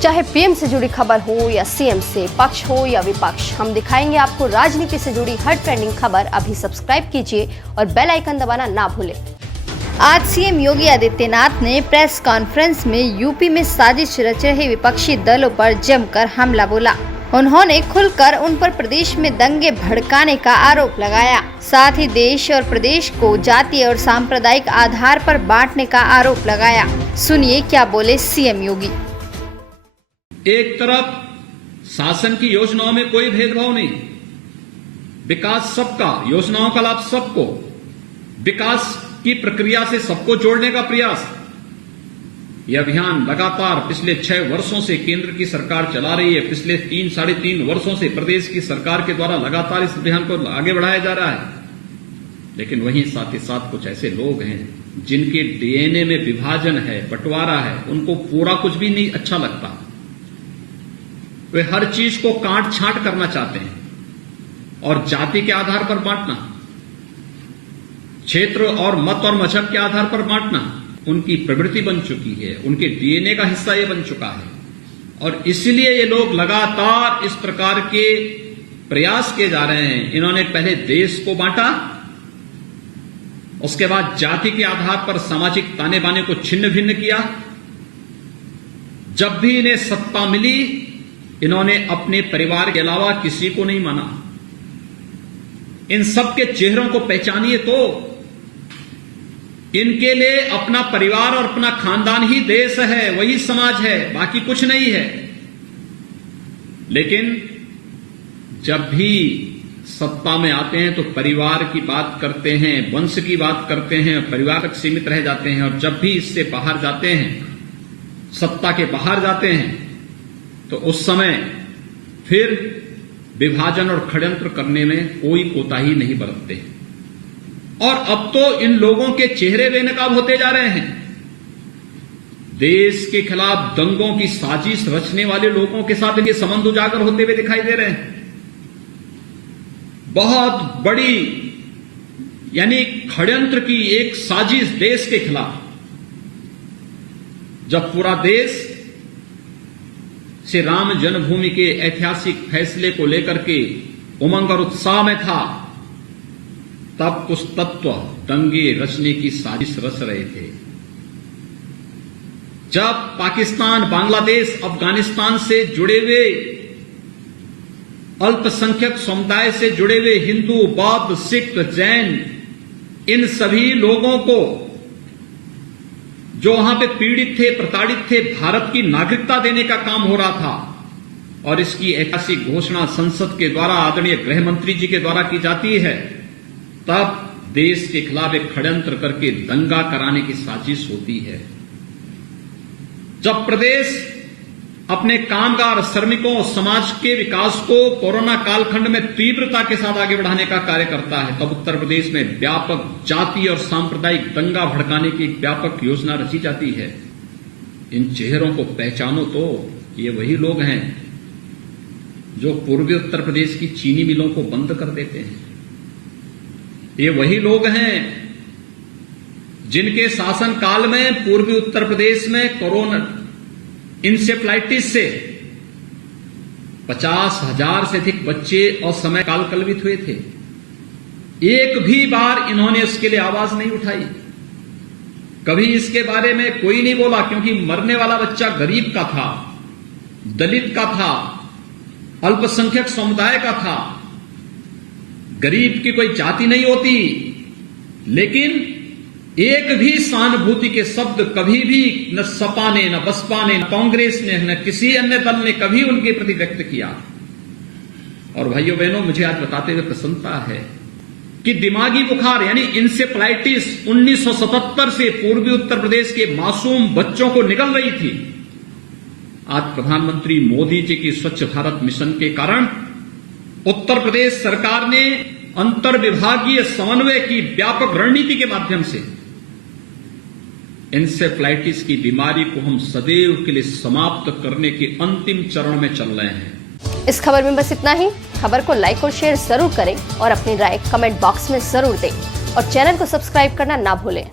चाहे पीएम से जुड़ी खबर हो या सीएम से, पक्ष हो या विपक्ष, हम दिखाएंगे आपको राजनीति से जुड़ी हर ट्रेंडिंग खबर। अभी सब्सक्राइब कीजिए और बेल आइकन दबाना ना भूलें। आज सीएम योगी आदित्यनाथ ने प्रेस कॉन्फ्रेंस में यूपी में साजिश रच रहे विपक्षी दलों पर जमकर हमला बोला। उन्होंने खुलकर उन पर प्रदेश में दंगे भड़काने का आरोप लगाया। साथ ही देश और प्रदेश को जातीय और सांप्रदायिक आधार पर बांटने का आरोप लगाया। सुनिए क्या बोले सीएम योगी। एक तरफ शासन की योजनाओं में कोई भेदभाव नहीं, विकास सबका, योजनाओं का लाभ सबको, विकास की प्रक्रिया से सबको जोड़ने का प्रयास। यह अभियान लगातार पिछले 6 वर्षों से केंद्र की सरकार चला रही है। पिछले 3-3.5 वर्षों से प्रदेश की सरकार के द्वारा लगातार इस अभियान को आगे बढ़ाया जा रहा है। लेकिन वहीं साथ ही साथ कुछ ऐसे लोग हैं जिनके डीएनए में विभाजन है, बंटवारा है, उनको पूरा कुछ भी नहीं अच्छा लगता। वे हर चीज को काट छांट करना चाहते हैं और जाति के आधार पर बांटना, क्षेत्र और मत और मजहब के आधार पर बांटना उनकी प्रवृत्ति बन चुकी है, उनके डीएनए का हिस्सा ये बन चुका है। और इसलिए ये लोग लगातार इस प्रकार के प्रयास किए जा रहे हैं। इन्होंने पहले देश को बांटा, उसके बाद जाति के आधार पर सामाजिक ताने बाने को छिन्न भिन्न किया। जब भी इन्हें सत्ता मिली, इन्होंने अपने परिवार के अलावा किसी को नहीं माना। इन सबके चेहरों को पहचानिए तो इनके लिए अपना परिवार और अपना खानदान ही देश है, वही समाज है, बाकी कुछ नहीं है। लेकिन जब भी सत्ता में आते हैं तो परिवार की बात करते हैं, वंश की बात करते हैं, परिवार तक सीमित रह जाते हैं। और जब भी इससे बाहर जाते हैं, सत्ता के बाहर जाते हैं, तो उस समय फिर विभाजन और षड्यंत्र करने में कोई कोताही नहीं बरतते। और अब तो इन लोगों के चेहरे बेनकाब होते जा रहे हैं। देश के खिलाफ दंगों की साजिश रचने वाले लोगों के साथ इनके संबंध उजागर होते हुए दिखाई दे रहे हैं। बहुत बड़ी यानी षड्यंत्र की एक साजिश देश के खिलाफ। जब पूरा देश श्री राम जन्मभूमि के ऐतिहासिक फैसले को लेकर के उमंग और उत्साह में था, तब कुछ तत्व दंगे रचने की साजिश रच रहे थे। जब पाकिस्तान, बांग्लादेश, अफगानिस्तान से जुड़े हुए अल्पसंख्यक समुदाय से जुड़े हुए हिंदू, बौद्ध, सिख, जैन, इन सभी लोगों को जो वहां पे पीड़ित थे, प्रताड़ित थे, भारत की नागरिकता देने का काम हो रहा था। और इसकी ऐतिहासिक घोषणा संसद के द्वारा आदरणीय गृह मंत्री जी के द्वारा की जाती है। तब देश के खिलाफ एक षड्यंत्र करके दंगा कराने की साजिश होती है। जब प्रदेश अपने कामगार, श्रमिकों, समाज के विकास को कोरोना कालखंड में तीव्रता के साथ आगे बढ़ाने का कार्य करता है, तब उत्तर प्रदेश में व्यापक जाति और सांप्रदायिक दंगा भड़काने की एक व्यापक योजना रची जाती है। इन चेहरों को पहचानो तो ये वही लोग हैं जो पूर्वी उत्तर प्रदेश की चीनी मिलों को बंद कर देते हैं। ये वही लोग हैं जिनके शासन काल में पूर्वी उत्तर प्रदेश में कोरोना इंसेफ्लाइटिस से 50,000 से अधिक बच्चे और समय काल कलवित हुए थे। एक भी बार इन्होंने इसके लिए आवाज नहीं उठाई। कभी इसके बारे में कोई नहीं बोला, क्योंकि मरने वाला बच्चा गरीब का था, दलित का था, अल्पसंख्यक समुदाय का था। गरीब की कोई जाति नहीं होती। लेकिन एक भी सहानुभूति के शब्द कभी भी न सपा ने, न बसपा ने, न कांग्रेस ने, न किसी अन्य दल ने कभी उनके प्रति व्यक्त किया। और भाइयों बहनों, मुझे आज बताते हुए प्रसन्नता है कि दिमागी बुखार यानी इंसेफ्लाइटिस 1977 से पूर्वी उत्तर प्रदेश के मासूम बच्चों को निकल रही थी। आज प्रधानमंत्री मोदी जी की स्वच्छ भारत मिशन के कारण उत्तर प्रदेश सरकार ने अंतर विभागीय समन्वय की व्यापक रणनीति के माध्यम से इंसेफ्लाइटिस की बीमारी को हम सदैव के लिए समाप्त करने के अंतिम चरण में चल रहे हैं। इस खबर में बस इतना ही। खबर को लाइक और शेयर जरूर करें और अपनी राय कमेंट बॉक्स में जरूर दें और चैनल को सब्सक्राइब करना ना भूलें।